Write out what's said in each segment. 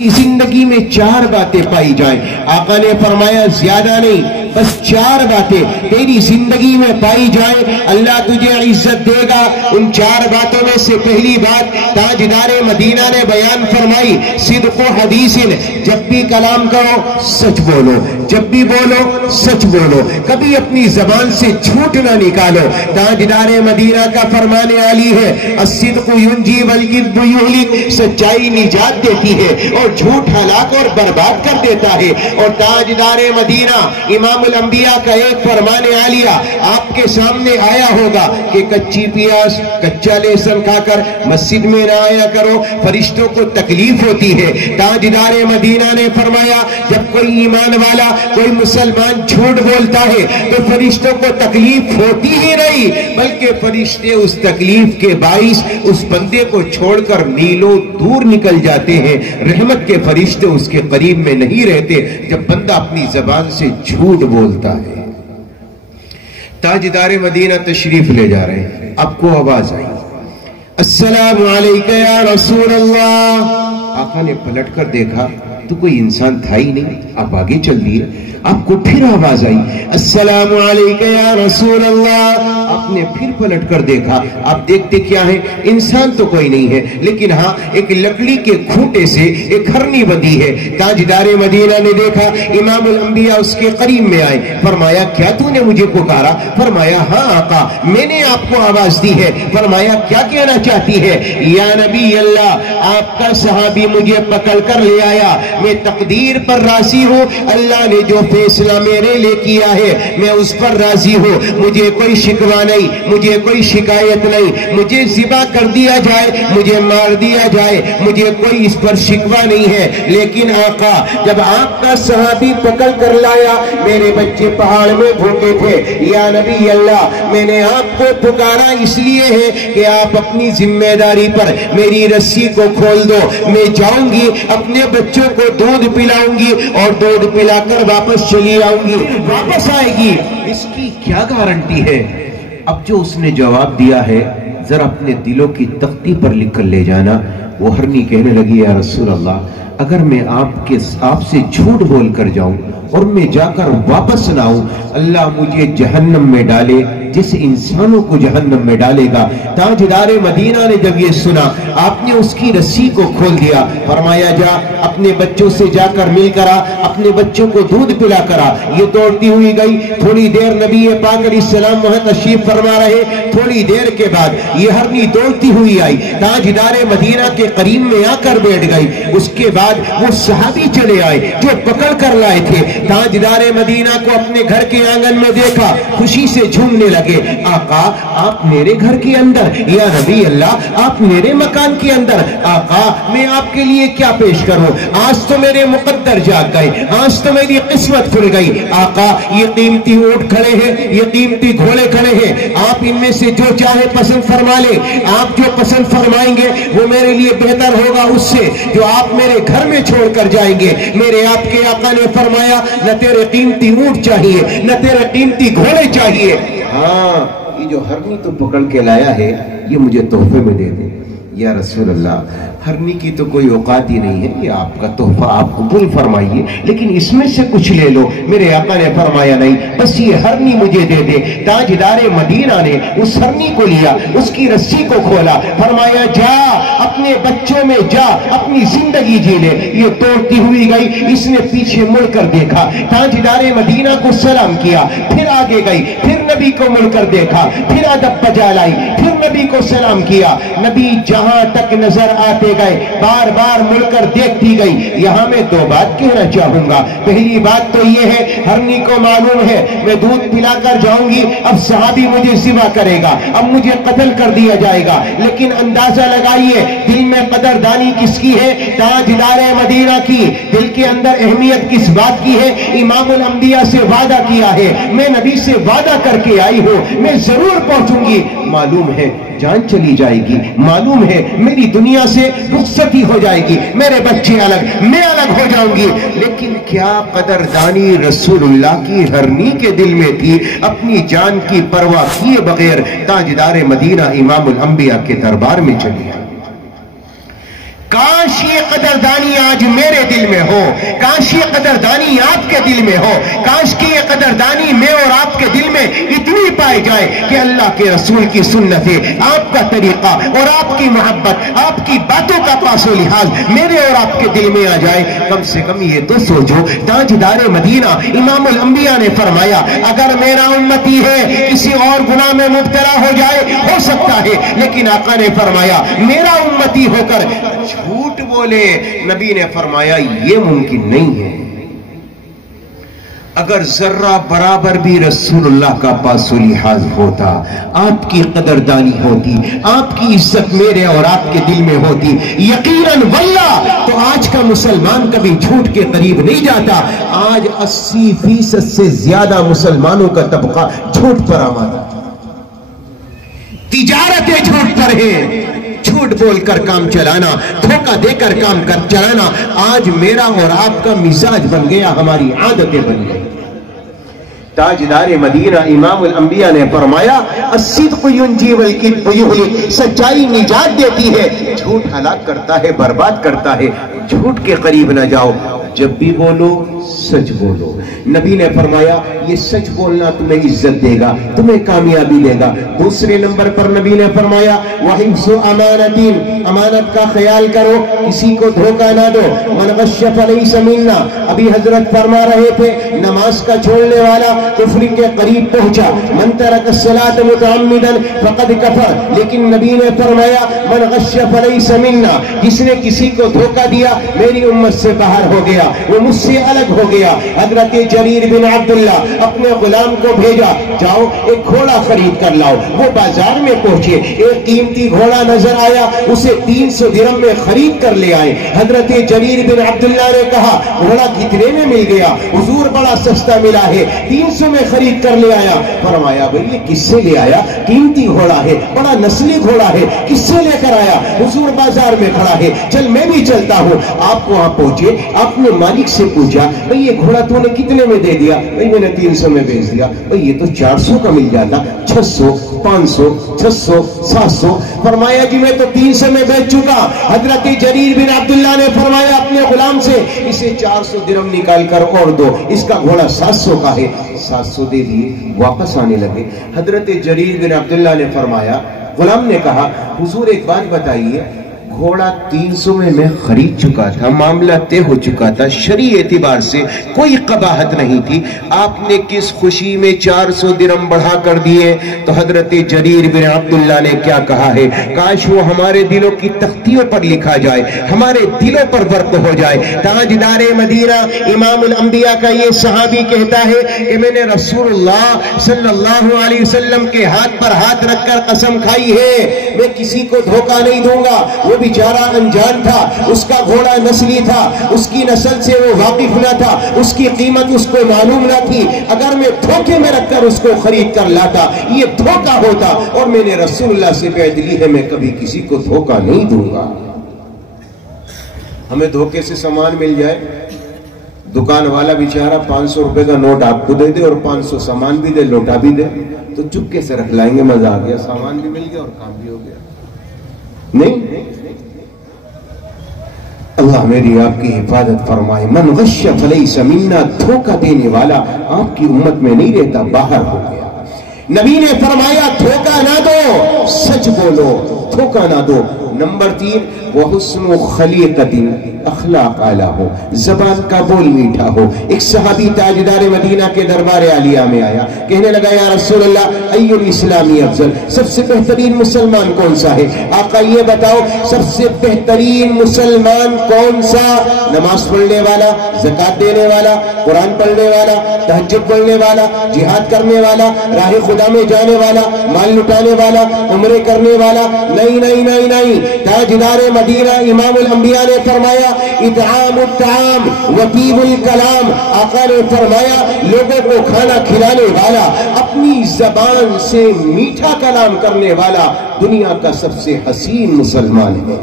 जिंदगी में 4 बातें पाई जाएं। आका ने फरमाया ज्यादा नहीं, बस 4 बातें तेरी जिंदगी में पाई जाएं, अल्लाह तुझे इज्जत देगा। उन 4 बातों में से पहली बात ताजदारे मदीना ने बयान फरमाई, सिद्क़ हदीसिन, जब भी कलाम करो सच बोलो, जब भी बोलो सच बोलो, कभी अपनी जबान से झूठ ना निकालो। ताजदारे मदीना का फरमाने वाली है, अस्सिद्क़ु युंजी वल किज़्बु युहलिक, सच्चाई निजात देती है और झूठ हलाक और बर्बाद कर देता है। और ताजदारे मदीना इमामुल अंबिया का एक फरमाने आलिया आपके सामने आया होगा कि कच्ची प्याज कच्चा लहसुन खाकर मस्जिद में ना आया करो, फरिश्तों को तकलीफ होती है। ताजदारे मदीना ने फरमाया, जब कोई ईमान वाला कोई मुसलमान झूठ बोलता है तो फरिश्तों को तकलीफ होती ही नहीं, बल्कि फरिश्ते उस तकलीफ के बाइस उस बंदे को छोड़कर मीलों दूर निकल जाते हैं। रहमत के फरिश्ते उसके करीब में नहीं रहते जब बंदा अपनी जबान से झूठ बोलता है। ताजदारे मदीना तशरीफ ले जा रहे हैं, आपको आवाज आई, अस्सलामु अलैका या रसूल अल्लाह। आका ने पलट कर देखा तो कोई इंसान था ही नहीं, आप आगे चल दिए। आपको फिर आवाज आई, अस्सलामु अलैका या रसूल अल्लाह। आपने फिर पलट कर देखा, आप देखते क्या है, इंसान तो कोई नहीं है, लेकिन हाँ एक लकड़ी के खूंटे से एक हरनी बंधी है। ताजदारे मदीना ने देखा, इमामुल अंबिया उसके करीब में आए, फरमाया क्या तूने मुझे पुकारा? फरमाया हाँ आका, मैंने आपको आवाज दी है। फरमाया क्या कहना चाहती है? या नबी अल्लाह, आपका सहाबी मुझे पकड़ कर ले आया, मैं तकदीर पर राजी हूँ, अल्लाह ने जो फैसला मेरे लिए किया है मैं उस पर राजी हूँ, मुझे कोई शिकवा नहीं, मुझे कोई शिकायत नहीं, मुझे ज़िबा कर दिया जाए, मुझे मार दिया जाए, मुझे कोई इस पर शिकवा नहीं है। लेकिन आका, जब आपका सहाबी पकड़ कर लाया, मेरे बच्चे पहाड़ में भूखे थे, या नबी अल्लाह मैंने आपको पुकारा इसलिए है कि आप अपनी जिम्मेदारी पर मेरी रस्सी को खोल दो, मैं जाऊंगी अपने बच्चों को दूध पिलाऊंगी और दूध पिलाकर वापस चली आऊंगी, वापस आएगी, इसकी क्या गारंटी है? अब जो उसने जवाब दिया है जरा अपने दिलों की तख्ती पर लिख कर ले जाना। वो हरनी कहने लगी, या रसूल अल्लाह, अगर मैं आपसे झूठ बोल कर जाऊं और मैं जाकर वापस ना आऊं, अल्लाह मुझे जहन्नम में डाले जिस इंसानों को जहन्नम में डालेगा। ताजदारे मदीना ने जब ये सुना, आपने उसकी रस्सी को खोल दिया, फरमाया जा अपने बच्चों से जाकर मिल करा, अपने बच्चों को दूध पिला करा। ये दौड़ती हुई गई, थोड़ी देर नबी पाक अलैहिस्सलाम वहां तशरीफ फरमा रहे, थोड़ी देर के बाद ये हरनी दौड़ती हुई आई, ताजदारे मदीना के करीब में आकर बैठ गई। उसके बाद वो सहाबी चले आए जो पकड़ कर लाए थे, ताजदारे मदीना को अपने घर के आंगन में देखा, खुशी से झूमने लगे, आका आप मेरे घर के अंदर, या नबी अल्लाह आप मेरे मकान के अंदर, आका मैं आपके लिए क्या पेश करूं? आज तो मेरे मुकद्दर जाग गए, आज तो मेरी किस्मत खुल गई। आका ये कीमती ऊंट खड़े हैं, ये कीमती घोड़े खड़े हैं, आप इनमें से जो चाहे पसंद फरमा ले, आप जो पसंद फरमाएंगे वो मेरे लिए बेहतर होगा उससे जो आप मेरे घर में छोड़कर जाएंगे। मेरे आपके आका ने फरमाया, न तेरे कीमती ऊंट चाहिए, न तेरे कीमती घोड़े चाहिए, हाँ ये जो हरनी तो पकड़ के लाया है ये मुझे तोहफे में दे दे। या रसूल अल्लाह, हरनी की तो कोई औकात ही नहीं है, ये आपका तोहफा आप कबूल फरमाइए, लेकिन इसमें से कुछ ले लो। मेरे आका ने फरमाया नहीं, बस ये हरनी मुझे दे दे। ताजदारे मदीना ने उस हरनी को लिया, उसकी रस्सी को खोला, फरमाया जा अपने बच्चों में जा, अपनी जिंदगी जी ले। ये तोड़ती हुई गई, इसने पीछे मुड़कर देखा, ताजदारे मदीना को सलाम किया, फिर आगे गई, फिर नबी को मुड़कर देखा, फिर अदब बजा लाई, फिर नबी को सलाम किया। नबी जहां तक नजर आते गए बार बार मुड़कर देखती गई। यहां मैं 2 बात कहना चाहूंगा। पहली बात तो यह है, हरनी को मालूम है मैं दूध पिलाकर जाऊंगी, अब सहाबी मुझे ज़िबा करेगा, अब मुझे कत्ल कर दिया जाएगा। लेकिन अंदाजा लगाइए दिल में कदरदानी किसकी है? ताजदारे मदीना की। दिल के अंदर अहमियत किस बात की है? इमामुल अंबिया से वादा किया है, मैं नबी से वादा करके आई हूं, मैं जरूर पहुंचूंगी। मालूम है जान चली जाएगी, मालूम है मेरी दुनिया से रुखसती हो जाएगी, मेरे बच्चे अलग, मैं अलग हो जाऊंगी। लेकिन क्या कदरदानी रसूलुल्लाह की हरनी के दिल में थी, अपनी जान की परवाह किए बगैर ताजदारे मदीना इमामुल अंबिया के दरबार में चली। کاش یہ قدردانی آج میرے دل میں ہو، کاش یہ قدردانی آپ کے دل میں ہو، کاش کی یہ قدردانی میں اور آپ کے دل میں اتنی پائی جائے کہ اللہ کے رسول کی سنتیں، آپ کا طریقہ اور آپ کی محبت، آپ کی باتوں کا پاس و لحاظ میرے اور آپ کے دل میں آ جائے۔ کم سے کم یہ تو سوچو، تاجدار مدینہ امام الانبیاء نے فرمایا اگر میرا امتی ہے کسی اور گناہ میں مبتلا ہو جائے ہو سکتا ہے، لیکن آقا نے فرمایا میرا امتی ہو کر جھوٹ بولے، نبی نے فرمایا یہ ممکن نہیں ہے۔ اگر ذرہ برابر بھی رسول اللہ کا پاس و لحاظ ہوتا، آپ کی قدردانی ہوتی، آپ کی عزت میرے اور آپ کے دل میں ہوتی، یقیناً واللہ تو آج کا مسلمان کبھی جھوٹ کے قریب نہیں جاتا۔ آج 80% سے زیادہ مسلمانوں کا طبقہ جھوٹ پر آمادہ، تجارتیں جھوٹ پر ہیں، جھوٹ بول کر کام چلانا، دھوکہ دے کر کام چلانا آج میرا اور آپ کا مزاج بن گیا، ہماری عادتیں بن گئی۔ تاجدار مدینہ امام الانبیاء نے فرمایا الصدق ینجی والکذب یہلک، سچائی نجات دیتی ہے، جھوٹ ہلاک کرتا ہے، برباد کرتا ہے۔ جھوٹ کے قریب نہ جاؤ، جب بھی بولو سچ بولو۔ نبی نے فرمایا یہ سچ بولنا تمہیں عزت دے گا، تمہیں کامیابی دے گا۔ دوسرے نمبر پر نبی نے فرمایا وَحِفْظُ أَمَانَةٍ، امانت کا خیال کرو، کسی کو دھوکہ نہ دو۔ مَنْ غَشَّ فَلَيْسَ مِنَّا، ابھی حضرت فرما رہے تھے نماز کا چھوڑنے والا کفر کے قریب پہنچا۔ مَنْ تَرَكَ الصَّلَاةَ مُتَعَمِّدًا فَقَدْ كَفَرَ، لیکن نبی نے فرمایا مَنْ غَشَّ فَلَيْسَ مِنَّا، جس نے کسی کو دھوکہ دیا میری امت سے باہر ہو گیا، وہ مجھ سے الگ ہو گیا۔ حضرت جریر بن عبداللہ اپنے غلام کو بھیجا جاؤ ایک گھوڑا خرید کر لاؤ۔ وہ بازار میں پہنچے، ایک قیمتی گھوڑا نظر آیا، اسے 300 درہم میں خرید کر لے آئے۔ حضرت جریر بن عبداللہ نے کہا گھوڑا کتنے میں مل گیا؟ حضور بڑا سستا ملا ہے، 300 میں خرید کر لے آیا۔ فرمایا بھئی یہ کس سے لے آیا؟ قیمتی گھوڑا ہے، بڑا نسلی گھوڑا ہے، کس سے لے کر آیا؟ حضور بازار میں کھڑا ہے، چل میں بھی چلتا ہوں۔ آپ وہاں پہنچے، آپ نے مالک سے پوچھا بھئی یہ گھوڑا تو نے کتنے میں دے دیا؟ بھئی میں نے 300 میں بیچ دیا۔ بھئی یہ تو 400 کا مل جاتا، 600، 500، 600، 700۔ فرمایا جی میں تو 300 میں بیچ چکا۔ حضرت جریر بن عبداللہ نے فرمایا اپنے غلام سے اسے 400 درہم نکال کر اور دو، اس کا گھوڑا 700 کا ہے۔ 700 دے دیے، واپس آنے لگے۔ حضرت جریر بن عبداللہ نے فرمایا، غلام نے کہا حضور ایک بات بتائیے، گھوڑا 300 میں خرید چکا تھا، معاملہ طے ہو چکا تھا، شرعی اعتبار سے کوئی قباحت نہیں تھی، آپ نے کس خوشی میں 400 درہم بڑھا کر دیے؟ تو حضرت جریر بن عبداللہ نے کیا کہا ہے، کاش وہ ہمارے دلوں کی تختیوں پر لکھا جائے، ہمارے دلوں پر برق ہو جائے۔ تاجدار مدینہ امام الانبیاء کا یہ صحابی کہتا ہے کہ میں نے رسول اللہ صلی اللہ علیہ وسلم کے ہاتھ پر ہاتھ رکھ کر قسم کھائی ہے میں کسی کو دھوکہ نہیں دوں گا۔ وہ بیچارہ انجان تھا، اس کا گھوڑا نسلی تھا، اس کی نسل سے وہ واقف نہ تھا، اس کی قیمت اس کو معلوم نہ تھی۔ اگر میں دھوکے میں رکھ کر اس کو خرید کر لاتا یہ دھوکہ ہوتا، اور میں نے رسول اللہ سے بیعت لی ہے میں کبھی کسی کو دھوکہ نہیں دوں گا۔ ہمیں دھوکے سے سامان مل جائے، دکان والا بیچارہ 500 روپے کا نوٹ آپ کو دے دے اور 500 سامان بھی دے، لوٹا بھی دے، تو چپکے سے رکھ لائیں گے، مزہ آ گیا، سامان بھی مل گیا اور کام بھی ہو گیا۔ نہیں، اللہ میری آپ کی حفاظت فرمائے۔ من غش فلیس منا، دھوکہ دینے والا آپ کی امت میں نہیں رہتا، باہر ہو گیا۔ نبی نے فرمایا دھوکہ نہ دو، سچ بولو، دھوکہ نہ دو۔ نمبر 3 وحسن خلیقت، اخلاق اعلیٰ ہو، زبان کا بول میٹھا ہو۔ ایک صحابی تاجدار مدینہ کے دربار عالیہ میں آیا، کہنے لگا یا رسول اللہ ای الاسلامی افضل، سب سے بہترین مسلمان کون سا ہے؟ آقا یہ بتاؤ سب سے بہترین مسلمان کون سا؟ نماز پڑھنے والا، زکات دینے والا، قرآن پڑھنے والا، تہجد پڑھنے والا، جہاد کرنے والا، راہ خدا میں جانے والا، مال لٹانے والا، عمرے کرنے والا؟ نہیں نہیں نہیں نہیں، تاجدار مدینہ امام الانبیاء نے فرمایا اطعام الطعام وطیب الکلام، آقا نے فرمایا لوگوں کو کھانا کھلانے والا، اپنی زبان سے میٹھا کلام کرنے والا دنیا کا سب سے حسین مسلمان ہے،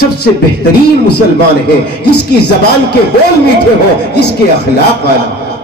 سب سے بہترین مسلمان ہے، جس کی زبان کے بول میٹھے ہو، جس کے اخلاق والا ہو۔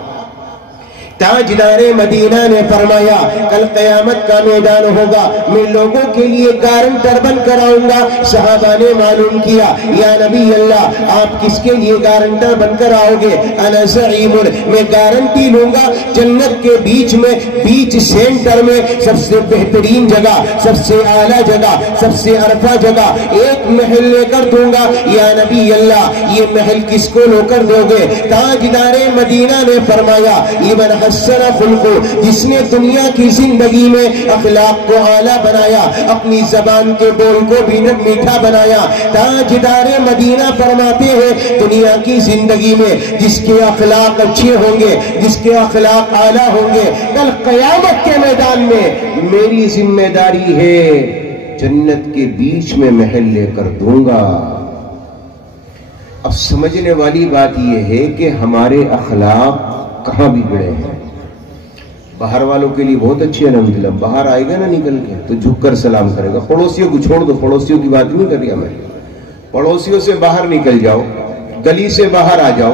ताजदार मदीना ने फरमाया कल क़यामत का मैदान होगा, मैं लोगों के लिए गारंटर बन कर आऊंगा। सहाबा ने मालूम किया, या नबी अल्लाह आप किसके लिए गारंटर बनकर आओगे? अना ज़ईमुन, मैं गारंटी लूंगा जन्नत के बीच में, बीच सेंटर में सबसे बेहतरीन जगह, सबसे आला जगह, सबसे अरफा जगह एक महल लेकर दूंगा। या नबी अल्लाह ये महल किसको लेकर दोगे? ताजदार मदीना ने फरमाया लिमन हस्सना खुल्कु, जिसने दुनिया की जिंदगी में अखलाक को आला बनाया, अपनी जबान के बोल को भी मीठा बनाया। ताजदार मदीना फरमाते हैं दुनिया की जिंदगी में जिसके अखलाक अच्छे होंगे, जिसके अखलाक आला होंगे, कल क़यामत के मैदान में मेरी जिम्मेदारी है जन्नत के बीच में महल लेकर दूंगा। अब समझने वाली बात यह है कि हमारे अखलाक कहां बिगड़े हैं। बाहर वालों के लिए बहुत अच्छी अल्हम्दुलिल्लाह, बाहर आएगा ना निकल के तो झुककर सलाम करेगा। पड़ोसियों को छोड़ दो, पड़ोसियों की बात नहीं कर रही मैं, पड़ोसियों से बाहर निकल जाओ, गली से बाहर आ जाओ,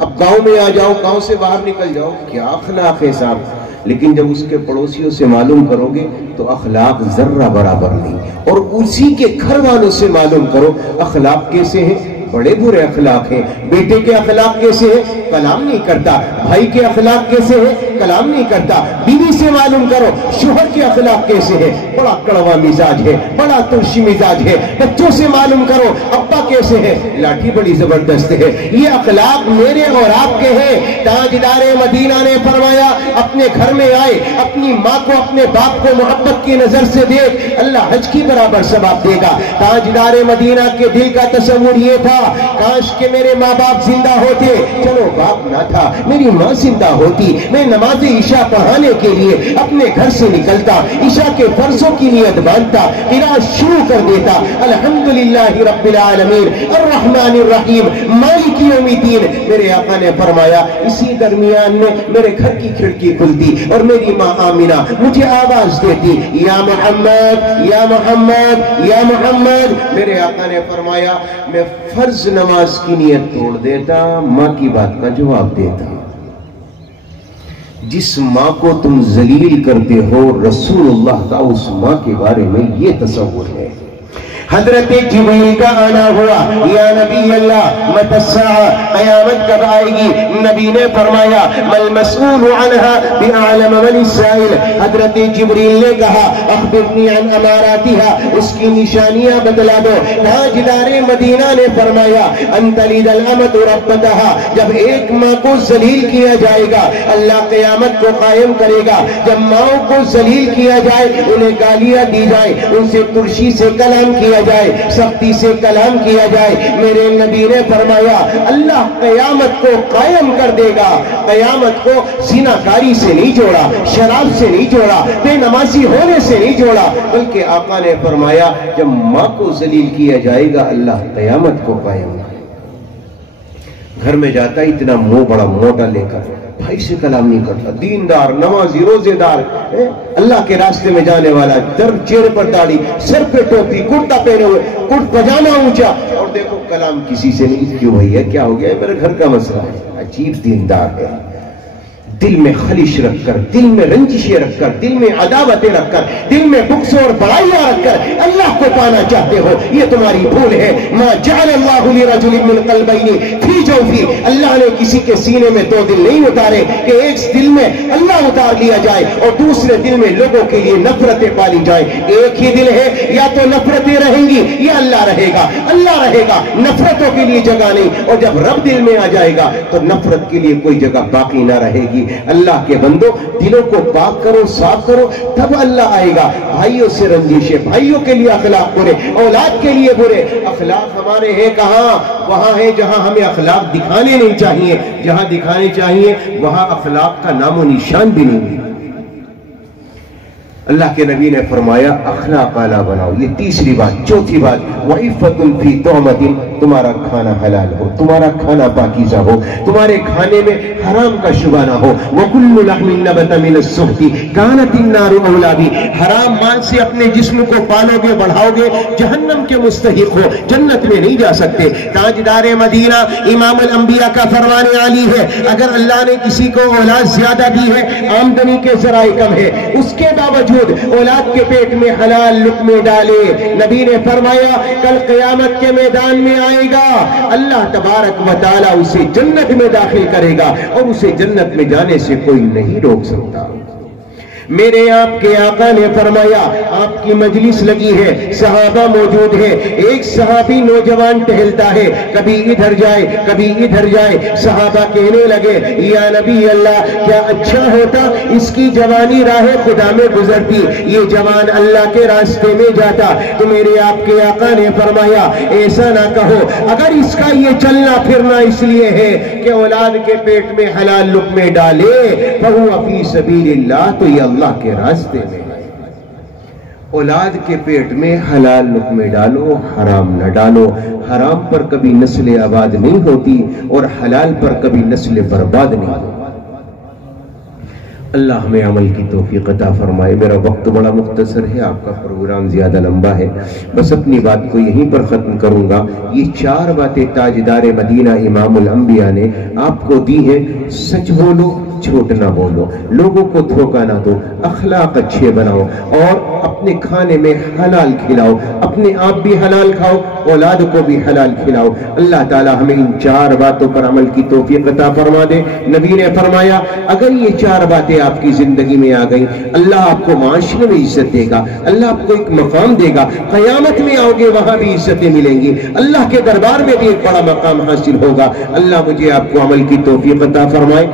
अब गांव में आ जाओ, गांव से बाहर निकल जाओ, क्या अखलाक है साहब। लेकिन जब उसके पड़ोसियों से मालूम करोगे तो अखलाक जर्रा बराबर नहीं। और उसी के घर वालों से मालूम करो अखलाक कैसे हैं, बड़े बुरे अखलाक हैं। बेटे के अखलाक कैसे है, कलाम नहीं करता। भाई के अखलाक कैसे है, कलाम नहीं करता। बीवी से मालूम करो शोहर के अखलाक कैसे है, बड़ा कड़वा मिजाज है, बड़ा तुर्शी मिजाज है। बच्चों से मालूम करो अब्बा कैसे है, लाठी बड़ी जबरदस्त है। ये अखलाक मेरे और आपके हैं। ताजदार मदीना ने फरमाया अपने घर में आए, अपनी माँ को अपने बाप को मोहब्बत की नजर से देख, अल्लाह हज की बराबर सवाब देगा। ताजदार मदीना के दिल का तसव्वुर ये था काश के मेरे माँ बाप जिंदा होते, चलो बाप ना था मेरी माँ जिंदा होती, मैं नमाज ईशा पढ़ाने के लिए अपने घर से निकलता, ईशा के फर्जों की नियत बांधता, किरात शुरू कर देता। अल्हम्दुलिल्लाहि रब्बिल आलमीन अर्रहमानिर रहीम मालिकी यौमिद्दीन। मेरे आका ने फरमाया इसी दरमियान में मेरे घर की खिड़की खुलती और मेरी माँ आमिना मुझे आवाज देती, या मोहम्मद या मोहम्मद या मोहम्मद। मेरे आका ने फरमाया मैं फर्ज नमाज की नियत तोड़ देता, माँ की बात का जवाब देता। जिस माँ को तुम जलील करते हो रसूलुल्लाह का उस माँ के बारे में ये तसव्वुर है। हजरत जिब्रील का आना हुआ, या नबी अल्लाह मतस्सा, क़यामत कब आएगी? नबी ने फरमाया मल मसऊल अन्हा बिअअलम मिन साइल। हजरत जिब्रील ने कहा अखबिरनी अन अमारातिहा, उसकी निशानियां बतला दो। ताजदार मदीना ने फरमाया अन तलिदल अमतु रब्बतहा, जब एक माँ को जलील किया जाएगा अल्लाह क़यामत को कायम करेगा। जब माओ को जलील किया जाए, उन्हें गालियां दी जाए, उनसे तुर्शी से कलाम किया जाए, सख्ती से कलाम किया जाए, मेरे नबी ने फरमाया अल्लाह क़यामत को कायम कर देगा। क़यामत को ज़िनाकारी से नहीं जोड़ा, शराब से नहीं जोड़ा, बेनमाजी होने से नहीं जोड़ा, बल्कि आका ने फरमाया जब माँ को जलील किया जाएगा अल्लाह क़यामत को कायम। घर में जाता इतना मुंह बड़ा मोटा लेकर, भाई से कलाम नहीं करता, दीनदार नमाजी रोजेदार, अल्लाह के रास्ते में जाने वाला, दर चेहरे पर दाढ़ी, सर पे टोपी, कुर्ता पहने हुए, कुर्ता पजामा ऊंचा, और देखो कलाम किसी से नहीं। क्यों भैया क्या हो गया? मेरे घर का मसला है। अजीब दीनदार है, दिल में खलिश रखकर, दिल में रंजिशें रखकर, दिल में अदावतें रखकर, दिल में बुक्स और बड़ाइयां रखकर अल्लाह को पाना चाहते हो, ये तुम्हारी भूल है। मा जअलल्लाहु लिरजुलिन मिन क़ल्बैनि फी जौफी, अल्लाह ने किसी के सीने में दो दिल नहीं उतारे कि एक दिल में अल्लाह उतार लिया जाए और दूसरे दिल में लोगों के लिए नफरतें पाली जाए। एक ही दिल है, या तो नफरतें रहेंगी या अल्लाह रहेगा। अल्लाह रहेगा, नफरतों के लिए जगह नहीं, और जब रब दिल में आ जाएगा तो नफरत के लिए कोई जगह बाकी ना रहेगी। अल्लाह के बंदो दिलों को पाक करो, साफ करो, तब अल्लाह आएगा। भाइयों से रंजिशें, भाइयों के लिए अखलाक बुरे, औलाद के लिए बुरे। अखलाक हमारे हैं कहाँ? वहां है जहां हमें अखलाक दिखाने नहीं चाहिए, जहां दिखाने चाहिए वहां अखलाक का नामो निशान भी नहीं है। اللہ کے نبی نے فرمایا اخلاق اعلیٰ بناؤ، یہ تیسری بات۔ چوتھی بات وعفۃ فی طعمۃ، تمہارا کھانا حلال ہو، تمہارا کھانا پاکیزہ ہو، تمہارے کھانے میں حرام کا شبہ نہ ہو۔ وکل لحم نبت من السحت کانت النار اولی بہ، حرام مال سے اپنے جسم کو پالو گے بڑھاؤ گے جہنم کے مستحق ہو، جنت میں نہیں جا سکتے۔ تاجدار مدینہ امام الانبیاء کا فرمان عالی ہے، اگر اللہ نے کسی کو اولاد زیادہ دی ہے، آمدنی کے ذرائع کم ہے، اس کے باوجود اولاد کے پیٹ میں حلال لقمے ڈالے، نبی نے فرمایا کل قیامت کے میدان میں آئے گا، اللہ تبارک و تعالی اسے جنت میں داخل کرے گا اور اسے جنت میں جانے سے کوئی نہیں روک سکتا۔ میرے آپ کے آقا نے فرمایا آپ کی مجلس لگی ہے، صحابہ موجود ہیں، ایک صحابی نوجوان ٹہلتا ہے، کبھی ادھر جائے کبھی ادھر جائے، صحابہ کہنے لگے یا نبی اللہ کیا اچھا ہوتا اس کی جوانی راہ خدا میں گزرتی، یہ جوان اللہ کے راستے میں جاتا۔ تو میرے آپ کے آقا نے فرمایا ایسا نہ کہو، اگر اس کا یہ چلنا پھرنا اس لیے ہے کہ اولاد کے پیٹ میں حلال لقمے ڈالے فہو فی سبیل اللہ، تو یہ اللہ کے راستے میں ہے۔ اولاد کے پیٹ میں حلال لقمے ڈالو، حرام نہ ڈالو۔ حرام پر کبھی نسل آباد نہیں ہوتی اور حلال پر کبھی نسل برباد نہیں ہوتی۔ اللہ ہمیں عمل کی توفیق عطا فرمائے۔ میرا وقت بڑا مختصر ہے، آپ کا پروگرام زیادہ لمبا ہے، بس اپنی بات کو یہیں پر ختم کروں گا۔ یہ 4 باتیں تاجدار مدینہ امام الانبیاء نے آپ کو دی ہیں۔ سچ بولو، جھوٹ نہ بولو، لوگوں کو دھوکہ نہ دو، اخلاق اچھے بناؤ اور اپنے کھانے میں حلال کھلاؤ، اپنے آپ بھی حلال کھاؤ، اولاد کو بھی حلال کھلاؤ۔ اللہ تعالی ہمیں ان 4 باتوں پر عمل کی توفیق عطا فرما دے۔ نبی نے فرمایا اگر یہ 4 باتیں آپ کی زندگی میں آ گئیں، اللہ آپ کو معاشرے میں عزت دے گا، اللہ آپ کو ایک مقام دے گا، قیامت میں آؤ گے وہاں بھی عزتیں ملیں گی، اللہ کے دربار میں بھی ایک بڑا مقام حاصل ہوگا۔ اللہ مجھے آپ کو عمل کی توفیق عطا فرمائے۔